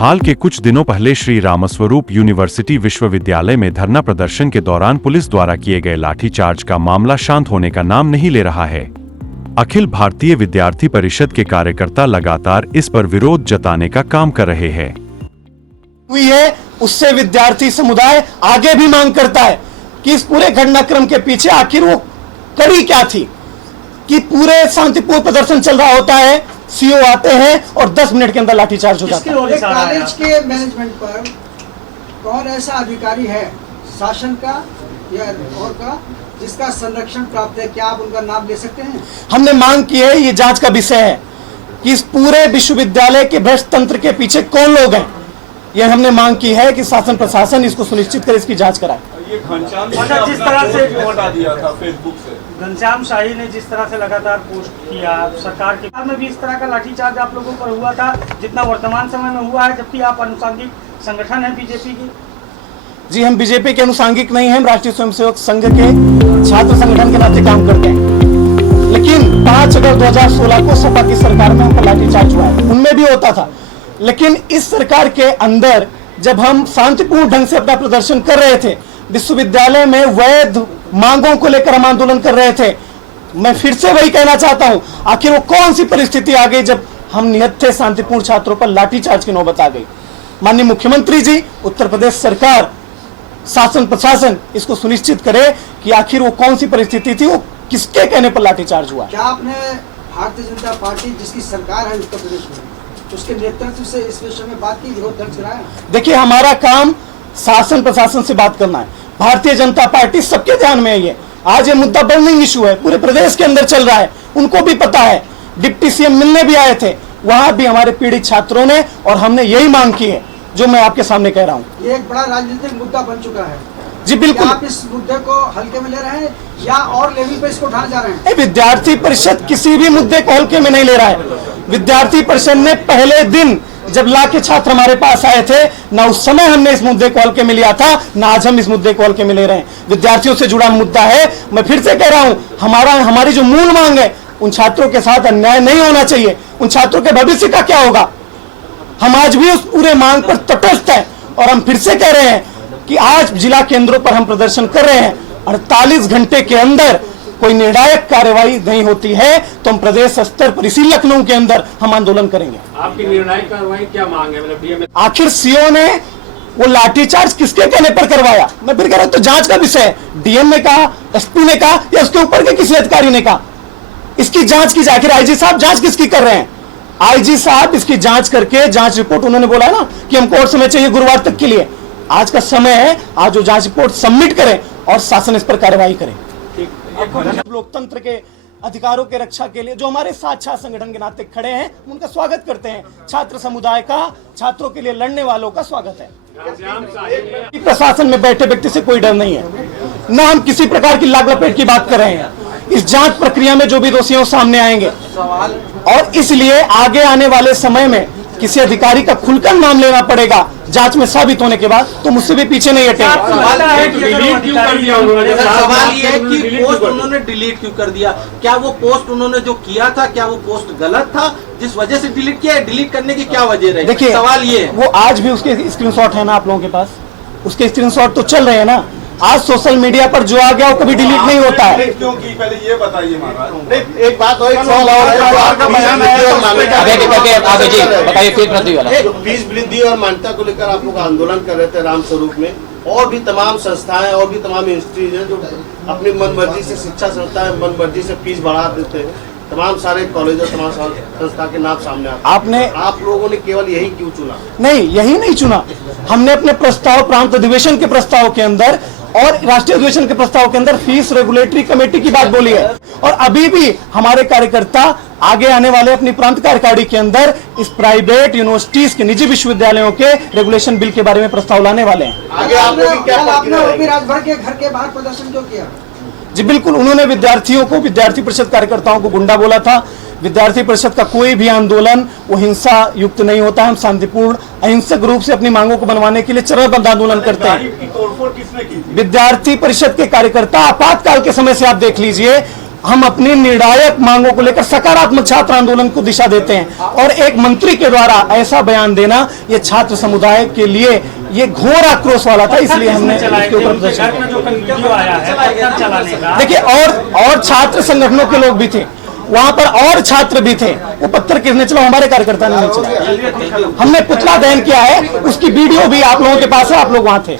हाल के कुछ दिनों पहले श्री रामस्वरूप यूनिवर्सिटी विश्वविद्यालय में धरना प्रदर्शन के दौरान पुलिस द्वारा किए गए लाठीचार्ज का मामला शांत होने का नाम नहीं ले रहा है। अखिल भारतीय विद्यार्थी परिषद के कार्यकर्ता लगातार इस पर विरोध जताने का काम कर रहे हैं। हुई है उससे विद्यार्थी समुदाय आगे भी मांग करता है कि इस पूरे घटनाक्रम के पीछे आखिर वो कड़ी क्या थी कि पूरे शांतिपूर्ण प्रदर्शन चल रहा होता है, सीओ आते हैं और 10 मिनट के अंदर लाठीचार्ज हो जाता है। कॉलेज के मैनेजमेंट पर कौन ऐसा अधिकारी है शासन का या और का जिसका संरक्षण प्राप्त है? क्या आप उनका नाम ले सकते हैं? हमने मांग की है, ये जांच का विषय है कि इस पूरे विश्वविद्यालय के भ्रष्ट तंत्र के पीछे कौन लोग हैं। ये हमने मांग की है कि शासन प्रशासन इसको सुनिश्चित करे, इसकी जांच कराए। ये घनश्याम जिस तरह से हटा दिया था फेसबुक से, घनश्याम शाही ने जिस तरह से लगातार पोस्ट किया, सरकार के में भी इस तरह का लाठीचार्ज आप लोगों पर हुआ था जितना वर्तमान समय में हुआ है, जबकि आप अनुसांगिक संगठन है बीजेपी की। जी, हम बीजेपी के अनुसांगिक नहीं हैं, हम राष्ट्रीय स्वयंसेवक संघ के छात्र संगठन के नाते काम करते हैं। लेकिन 5 अगस्त 2016 को सपा की सरकार में हम पर लाठीचार्ज हुआ है, उनमें भी होता था। लेकिन इस सरकार के अंदर जब हम शांतिपूर्ण ढंग से अपना प्रदर्शन कर रहे थे, विश्वविद्यालय में वैध मांगों को लेकर हम आंदोलन कर रहे थे, मैं फिर से वही कहना चाहता हूं, आखिर वो कौन सी परिस्थिति आ गई जब हम नियत थे शांतिपूर्ण छात्रों पर लाठीचार्ज की नौबत आ गई। माननीय मुख्यमंत्री जी, उत्तर प्रदेश सरकार, शासन प्रशासन इसको सुनिश्चित करे कि आखिर वो कौन सी परिस्थिति थी, वो किसके कहने पर लाठीचार्ज हुआ। क्या आपने भारतीय जनता पार्टी जिसकी सरकार है उत्तर प्रदेश में, उसके नेतृत्व से इस विषय में बात की, विरोध दर्ज कराया? देखिए, हमारा काम शासन प्रशासन से बात करना है। भारतीय जनता पार्टी सबके ध्यान में है। ये आज ये मुद्दा बर्निंग इशू है, पूरे प्रदेश के अंदर चल रहा है, उनको भी पता है। डिप्टी सीएम मिलने भी आए थे, वहां भी हमारे पीड़ित छात्रों ने और हमने यही मांग की है जो मैं आपके सामने कह रहा हूं। ये एक बड़ा राजनीतिक मुद्दा बन चुका है। जी बिल्कुल। आप इस मुद्दे को हल्के में ले रहे हैं या और लेवल पे इसको उठाने जा रहे हैं? विद्यार्थी परिषद किसी भी मुद्दे को हल्के में नहीं ले रहा है। विद्यार्थी परिषद ने पहले दिन जब लाखे छात्र हमारे पास आए थे, ना उस समय हमने इस मुद्दे को हल्के में लिया था, ना आज हम इस मुद्दे को हल्के में ले रहे हैं। विद्यार्थियों से जुड़ा मुद्दा है। मैं फिर से कह रहा हूं, हमारी जो मूल मांग है, उन छात्रों के साथ अन्याय नहीं होना चाहिए। उन छात्रों के भविष्य का क्या होगा, हम आज भी उस पूरे मांग पर तटस्थ है। और हम फिर से कह रहे हैं कि आज जिला केंद्रों पर हम प्रदर्शन कर रहे हैं, 48 घंटे के अंदर कोई निर्णायक कार्रवाई नहीं होती है तो हम प्रदेश स्तर पर, इसी लखनऊ के अंदर हम आंदोलन करेंगे। आपकी निर्णायक कार्रवाई क्या मांग है? मतलब आखिर सीओ ने वो लाठीचार्ज किसके कहने पर करवाया? मैं फिर कह रहा हूं, तो जांच का विषय है। डीएम ने कहा, एसपी ने कहा, या उसके ऊपर के किसी अधिकारी ने कहा? इसकी जांच की जाए। आखिर आईजी साहब जांच किसकी कर रहे हैं? आईजी साहब इसकी जांच करके, जांच रिपोर्ट उन्होंने बोला ना कि हमको और समय चाहिए गुरुवार तक के लिए। आज का समय है, आज वो जांच रिपोर्ट सबमिट करें और शासन इस पर कार्रवाई करें। लोकतंत्र के अधिकारों के रक्षा के लिए जो हमारे साथ छात्र संगठन के नाते खड़े हैं, उनका स्वागत करते हैं। छात्र समुदाय का, छात्रों के लिए लड़ने वालों का स्वागत है। प्रशासन में बैठे व्यक्ति से कोई डर नहीं है, न हम किसी प्रकार की लाग लपेट की बात कर रहे हैं। इस जांच प्रक्रिया में जो भी दोषी हैं सामने आएंगे और इसलिए आगे आने वाले समय में किसी अधिकारी का खुलकर नाम लेना पड़ेगा जांच में साबित होने के बाद, तो मुझसे भी पीछे नहीं हटेंगे। सवाल ये है कि पोस्ट उन्होंने डिलीट क्यों कर दिया? क्या वो पोस्ट उन्होंने जो किया था, क्या वो पोस्ट गलत था जिस वजह से डिलीट किया है? डिलीट करने की क्या वजह रही? देखिए, सवाल ये है, वो आज भी उसके स्क्रीनशॉट है ना आप लोगों के पास, उसके स्क्रीनशॉट तो चल रहे हैं ना। आज सोशल मीडिया पर जो आ गया वो कभी डिलीट नहीं होता है। क्यों की? पहले ये बताइए महाराज। एक बात और, एक सवाल फीस वृद्धि और मान्यता को लेकर आप लोग आंदोलन कर रहे थे रामस्वरूप में, और भी तमाम संस्थाएं और भी तमाम इंस्टीट्यूट हैं जो अपनी मनमर्जी से, शिक्षा संस्थाएं मनमर्जी से फीस बढ़ा देते हैं। तमाम सारे कॉलेज और तमाम संस्था के नाम सामने आते। आप लोगों ने केवल यही क्यों चुना? नहीं, यही नहीं चुना। हमने अपने प्रस्ताव, प्रांत अधिवेशन के प्रस्ताव के अंदर और राष्ट्रीय अधिवेशन के प्रस्ताव के अंदर फीस रेगुलेटरी कमेटी की बात बोली है। और अभी भी हमारे कार्यकर्ता आगे आने वाले अपनी प्रांत कार्यकारिणी के अंदर इस प्राइवेट यूनिवर्सिटीज के, निजी विश्वविद्यालयों के रेगुलेशन बिल के बारे में प्रस्ताव लाने वाले हैं। आगे आपने राजभर के घर के बाहर प्रदर्शन क्यों किया? जी बिल्कुल, उन्होंने विद्यार्थियों को, विद्यार्थी परिषद कार्यकर्ताओं को गुंडा बोला था। विद्यार्थी परिषद का कोई भी आंदोलन वो हिंसा युक्त नहीं होता है। हम शांतिपूर्ण अहिंसक रूप से अपनी मांगों को बनवाने के लिए चरणबद्ध आंदोलन करते हैं। तोड़फोड़ किसने की थी? विद्यार्थी परिषद के कार्यकर्ता, आपातकाल के समय से आप देख लीजिए, हम अपनी निर्णायक मांगों को लेकर सकारात्मक छात्र आंदोलन को दिशा देते हैं, और एक मंत्री के द्वारा ऐसा बयान देना ये छात्र समुदाय के लिए ये घोर आक्रोश वाला था, इसलिए हमने इसके ऊपर प्रदर्शन किया। जो कल वीडियो आया है पत्थर चलाने का, देखिए और छात्र संगठनों के लोग भी थे वहां पर, और छात्र भी थे। वो पत्थर किसने चला? हमारे कार्यकर्ता ने नहीं चला। हमने पुतला दहन किया है, उसकी वीडियो भी आप लोगों के पास है, आप लोग वहां थे।